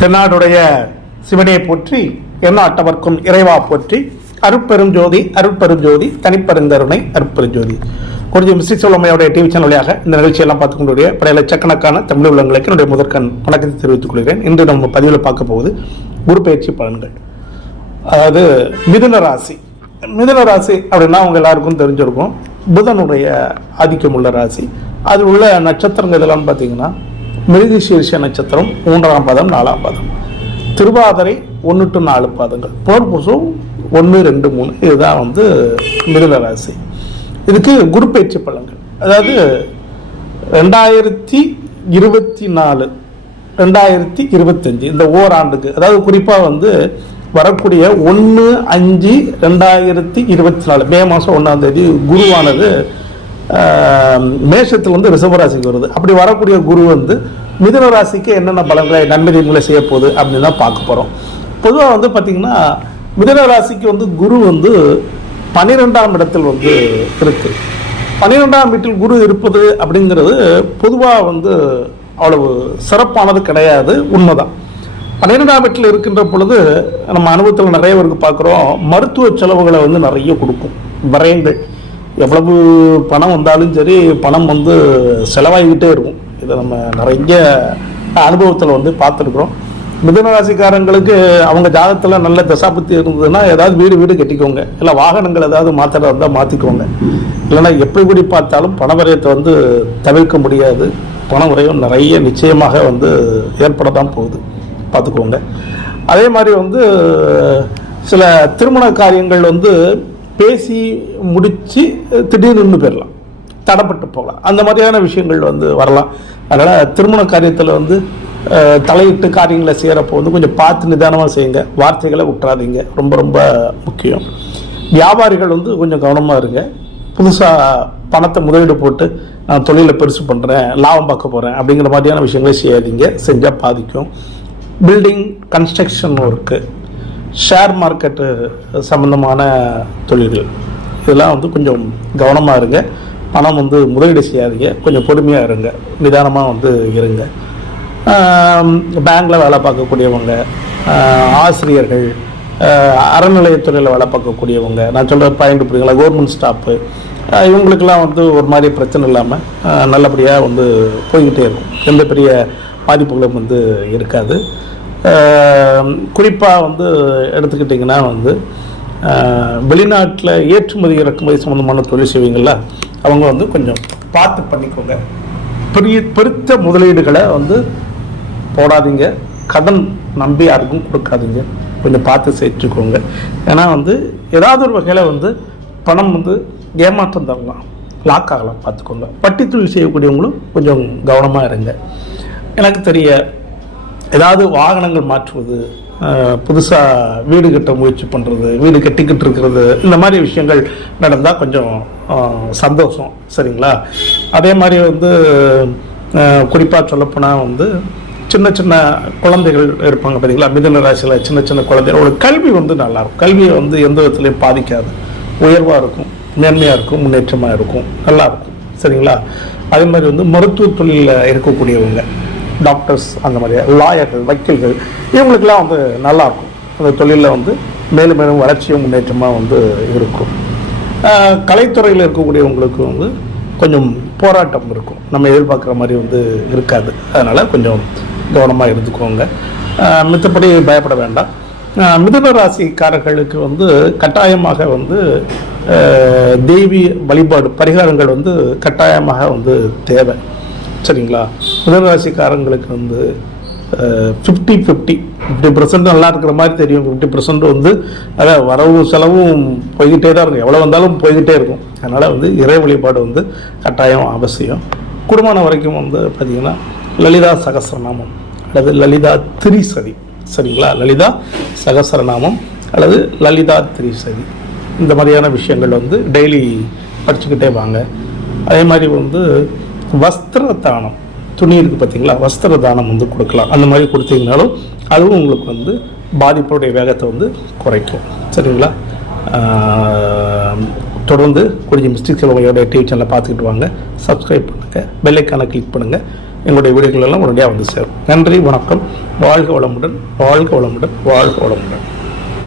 தென்னாடுடைய சிவனையை போற்றி எண்ணாட்டவர்க்கும் இறைவா போற்றி அருட்பெருஞ்சோதி அருட்பெருஞ்சோதி தனிப்பெருந்தருணை அருட்பெருஞ்சோதி கொஞ்சம் மிஸ்டிக் டிவி சேனல் வழியாக இந்த நிகழ்ச்சியெல்லாம் பார்த்து கொண்டுடைய பல லட்சக்கணக்கான தமிழ் உள்ளங்களுக்கு என்னுடைய முதற்கண் வணக்கத்தை தெரிவித்துக் கொள்கிறேன். இன்று நம்ம பதிவில் பார்க்க போவது குரு பயிற்சி பலன்கள். அதாவது மிதுன ராசி. மிதுன ராசி அப்படின்னா அவங்க எல்லாருக்கும் தெரிஞ்சிருக்கும். புதனுடைய ஆதிக்கம் உள்ள ராசி. அது உள்ள நட்சத்திரங்கள் இதெல்லாம் பார்த்தீங்கன்னா மிருக சீர்ஷ நட்சத்திரம் மூன்றாம் பாதம் நாலாம் பதம். திருவாதிரை ஒன்று டு நாலு பாதங்கள். போர்புசம் ஒன்று ரெண்டு மூணு. இதுதான் வந்து மிருக ராசி. இதுக்கு குரு பயிற்சி பலன்கள். அதாவது ரெண்டாயிரத்தி இருபத்தி நாலு ரெண்டாயிரத்தி இருபத்தஞ்சு இந்த ஓராண்டுக்கு அதாவது குறிப்பாக வந்து வரக்கூடிய ஒன்று அஞ்சு ரெண்டாயிரத்தி இருபத்தி நாலு மே மாதம் ஒன்றாம் தேதி குருவானது மேஷத்தில் வந்து ரிசவராசிக்கு வருது. அப்படி வரக்கூடிய குரு வந்து மிதுன ராசிக்கு என்னென்ன பலன்களை நன்மை தீமைகளை செய்ய போகுது அப்படின்னு தான் பார்க்க போகிறோம் பொதுவாக வந்து பார்த்திங்கன்னா மிதுன ராசிக்கு வந்து குரு வந்து பன்னிரெண்டாம் இடத்தில் வந்து இருக்குது பன்னிரெண்டாம் வீட்டில் குரு இருப்பது அப்படிங்கிறது பொதுவாக வந்து அவ்வளவு சிறப்பானது கிடையாது உண்மைதான். பன்னிரெண்டாம் வீட்டில் இருக்கின்ற பொழுது நம்ம அனுபவத்தில் நிறைய பேருக்கு பார்க்குறோம் மருத்துவ செலவுகளை வந்து நிறைய கொடுக்கும். விரயங்கள். எவ்வளவு பணம் வந்தாலும் சரி பணம் வந்து செலவாகிக்கிட்டே இருக்கும். இதை நம்ம நிறைய அனுபவத்தில் வந்து பார்த்துருக்குறோம். மிதன ராசிக்காரங்களுக்கு அவங்க ஜாதகத்தில் நல்ல தசாபுத்தி இருந்ததுன்னா ஏதாவது வீடு வீடு கட்டிக்கோங்க. இல்லை வாகனங்கள் ஏதாவது மாத்திரம் இருந்தால் மாற்றிக்கோங்க இல்லைன்னா எப்படி கூடி பார்த்தாலும் பணவரயத்தை வந்து தவிர்க்க முடியாது. பண நிறைய நிச்சயமாக வந்து ஏற்பட தான் போகுது. பார்த்துக்கோங்க. அதே மாதிரி வந்து சில திருமண காரியங்கள் வந்து பேசி முடித்து திடீர்னு நின்று போயிடலாம். தடப்பட்டு போகலாம். அந்த மாதிரியான விஷயங்கள் வந்து வரலாம். அதனால் திருமண காரியத்தில் வந்து தலையிட்டு காரியங்களை செய்கிறப்போ வந்து கொஞ்சம் பார்த்து நிதானமாக செய்யுங்க. வார்த்தைகளை விட்டுறாதீங்க ரொம்ப ரொம்ப முக்கியம். வியாபாரிகள் வந்து கொஞ்சம் கவனமாக இருங்க. புதுசாக பணத்தை முதலீடு போட்டு நான் தொழிலை பெருசு பண்ணுறேன் லாபம் பார்க்க போகிறேன் அப்படிங்கிற மாதிரியான விஷயங்களை செய்யாதீங்க. செஞ்சால் பாதிக்கும். Building construction work share market சம்மந்தமான தொழில்கள். இதெல்லாம் வந்து கொஞ்சம் கவனமாக இருங்க. பணம் வந்து முதலீடு செய்யாதீங்க. கொஞ்சம் பொறுமையாக இருங்க. நிதானமாக வந்து இருங்க. பேங்க்கில் வேலை பார்க்கக்கூடியவங்க ஆசிரியர்கள் அறநிலையத்துறையில் வேலை பார்க்கக்கூடியவங்க நான் சொல்கிற பாயிண்ட் புரியுங்களா கவர்மெண்ட் ஸ்டாஃபு இவங்களுக்கெல்லாம் வந்து ஒரு மாதிரி பிரச்சனை இல்லாமல் நல்லபடியாக வந்து போய்கிட்டே இருக்கும். எந்த பெரிய பாதிப்புகளும் வந்து இருக்காது. குறிப்பாக வந்து எடுத்துக்கிட்டிங்கன்னா வந்து வெளிநாட்டில் ஏற்றுமதி இறக்குமதி சம்மந்தமான தொழில் செய்வீங்களா அவங்க வந்து கொஞ்சம் பார்த்து பண்ணிக்கோங்க. பெரிய பெருத்த முதலீடுகளை வந்து போடாதீங்க. கடன் நம்பி யாருக்கும் கொடுக்காதீங்க. கொஞ்சம் பார்த்து செஞ்சுக்கோங்க ஏன்னா வந்து ஏதாவது ஒரு வகையில் வந்து பணம் வந்து ஏமாற்றம் தரலாம். லாக் ஆகலாம் பார்த்துக்கோங்க. பட்டி தொழில் செய்யக்கூடியவங்களும் கொஞ்சம் கவனமாக இருங்க. எனக்கு தெரிய ஏதாவது வாகனங்கள் மாற்றுவது புதுசாக வீடு கட்ட முயற்சி பண்ணுறது வீடு கட்டிக்கிட்டு இருக்கிறது இந்த மாதிரி விஷயங்கள் நடந்தால் கொஞ்சம் சந்தோஷம் சரிங்களா? அதே மாதிரி வந்து குறிப்பாக சொல்லப்போனால் வந்து சின்ன சின்ன குழந்தைகள் இருப்பாங்க பார்த்தீங்களா மிதன ராசியில் சின்ன சின்ன குழந்தைகளோட கல்வி வந்து நல்லாயிருக்கும். கல்வியை வந்து எந்த விதத்துலையும் பாதிக்காது. உயர்வாக இருக்கும் மேன்மையாக இருக்கும் முன்னேற்றமாக இருக்கும் நல்லாயிருக்கும் சரிங்களா? அதே மாதிரி வந்து மருத்துவ தொழிலில் இருக்கக்கூடியவங்க. டாக்டர்ஸ் அந்த மாதிரி லாயர்கள் வக்கீல்கள் இவங்களுக்கெல்லாம் வந்து நல்லாயிருக்கும். அந்த தொழிலில் வந்து மேலும் மேலும் வளர்ச்சியும் முன்னேற்றமாக வந்து இருக்கும். கலைத்துறையில் இருக்கக்கூடியவங்களுக்கு வந்து கொஞ்சம் போராட்டம் இருக்கும். நம்ம எதிர்பார்க்குற மாதிரி வந்து இருக்காது. அதனால் கொஞ்சம் கவனமாக இருந்துக்கோங்க. ஆஹ் மித்தபடி பயப்பட வேண்டாம். ஆஹ் மிதுன ராசிக்காரர்களுக்கு வந்து கட்டாயமாக வந்து தெய்வீ வழிபாடு பரிகாரங்கள் வந்து கட்டாயமாக வந்து தேவை. சரிங்களா? மிதுன ராசிக்காரங்களுக்கு வந்து ஃபிஃப்டி ஃபிஃப்டி ஃபிஃப்டி பர்சன்ட் நல்லா இருக்கிற மாதிரி தெரியும். ஃபிஃப்டி பர்சன்ட் வந்து அதான் வரவு செலவும் போய்கிட்டே தான் இருக்கும். எவ்வளோ வந்தாலும் போய்கிட்டே இருக்கும். அதனால் வந்து இறை வழிபாடு வந்து கட்டாயம் அவசியம். குடும்பம் வரைக்கும் வந்து பார்த்திங்கன்னா லலிதா சகஸ்ரநாமம் அல்லது லலிதா திரிசதி. சரிங்களா? லலிதா சகஸ்ரநாமம் அல்லது லலிதா திரிசதி. இந்த மாதிரியான விஷயங்கள் வந்து டெய்லி படிச்சுக்கிட்டே வாங்க. அதே மாதிரி வந்து வஸ்திர தானம் துணி இருக்குது பார்த்தீங்களா வஸ்திர தானம் வந்து கொடுக்கலாம். அந்த மாதிரி கொடுத்தீங்கனாலும் அதுவும் உங்களுக்கு வந்து பாதிப்புடைய வேகத்தை வந்து குறைக்கும். சரிங்களா? தொடர்ந்து கொஞ்சம் மிஸ்டேக் செலவையோட டிவி சேனலை பார்த்துக்கிட்டு வாங்க. சப்ஸ்கிரைப் பண்ணுங்கள் பெல்லைக்கான கிளிக் பண்ணுங்கள் எங்களுடைய வீடுகளெல்லாம் உடனடியாக வந்து சேரும். நன்றி வணக்கம். வாழ்க வளமுடன் வாழ்க வளமுடன் வாழ்க வளமுடன்.